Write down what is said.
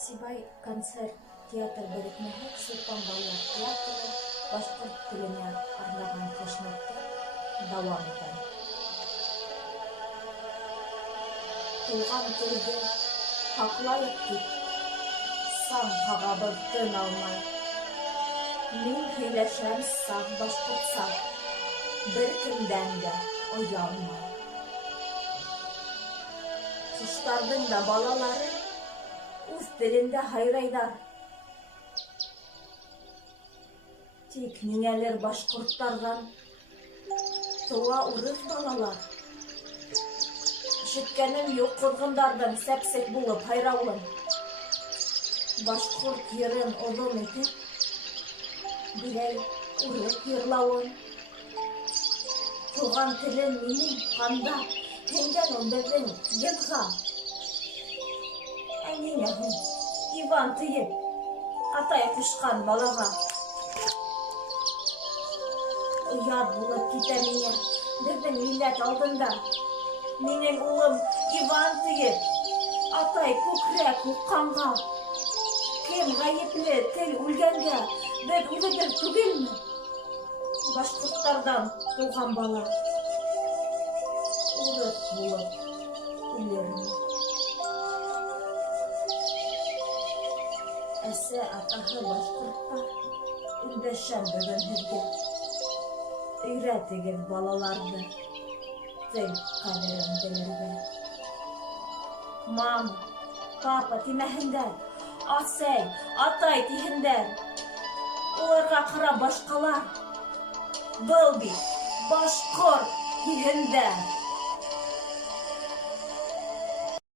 Сибай концерт театр берекмәһе Султан балалар театры башҡорт теленә арналған флешмобты дауам итә. Туған телде һаҡлайыҡ тип, сан ҡағабыҙ тын алмай. Мин һөйләшәм саф башҡортса, бер кемдән дә оялмай. Ҡоштарҙың да балалары үҙ телендә һайрайҙар. Тик ниңәлер башҡорттарҙан тыуа урыҫ балалар. Ишеткәнем юҡ ҡоҙғондарҙың сәпсек булып һайрауын. Башҡорт йырын оҙон итеп, берәй урыҫ йырлауын. Туған телем минең ҡанда, һеңгән ул беҙҙең йыҙға. Ә ниңә һуң Иван тейеп, атай ҡушҡан балаға? Оят булып китә миңә беҙҙең милләт алдында. Минең улым Иван тейеп, атай күкрәк һуҡҡанға. Кем ғәйепле тел үлгәнгә, беҙ үҙебеҙ түгелме? Башҡорттарҙан тыуған бала урыҫ булып үлерме? Әсә атаһы башҡортта, өндәшәм бөгөн һеҙгә. Өйрәтегеҙ балаларҙы тел ҡәҙерен белергә. Мама, папа тимәһендәр, асәй, атай тиһендәр. Уларға ҡарап башҡалар, был бит башҡорт тиһендәр.